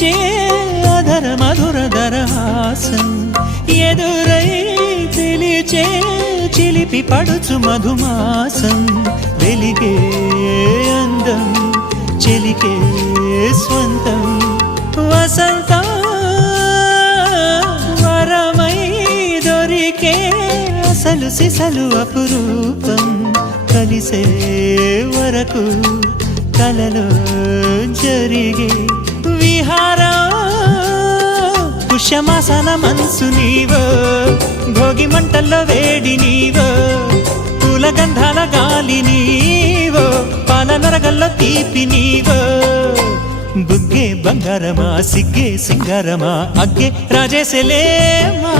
విరిచే అధర మధుర దరహాసం ఎదురై తెలిచే చిలిపి పడుచు మధుమాసం వెలిగే అందం చెలికే స్వంతం వసంతం వరమై దొరికే అసలు సిసలు అపురూపం కలిసే వరకు కలలో జరిగే విహారం పుష్యమాసన మనసు నీవో భోగి మంటల్లో వేడి నీవో పూల గంధాల గాలి నీవో పాల నరగల్లో తీపి నీవో బుగ్గే బంగారమా సిగ్గే సింగారమా అగ్గే రాజేసలేమా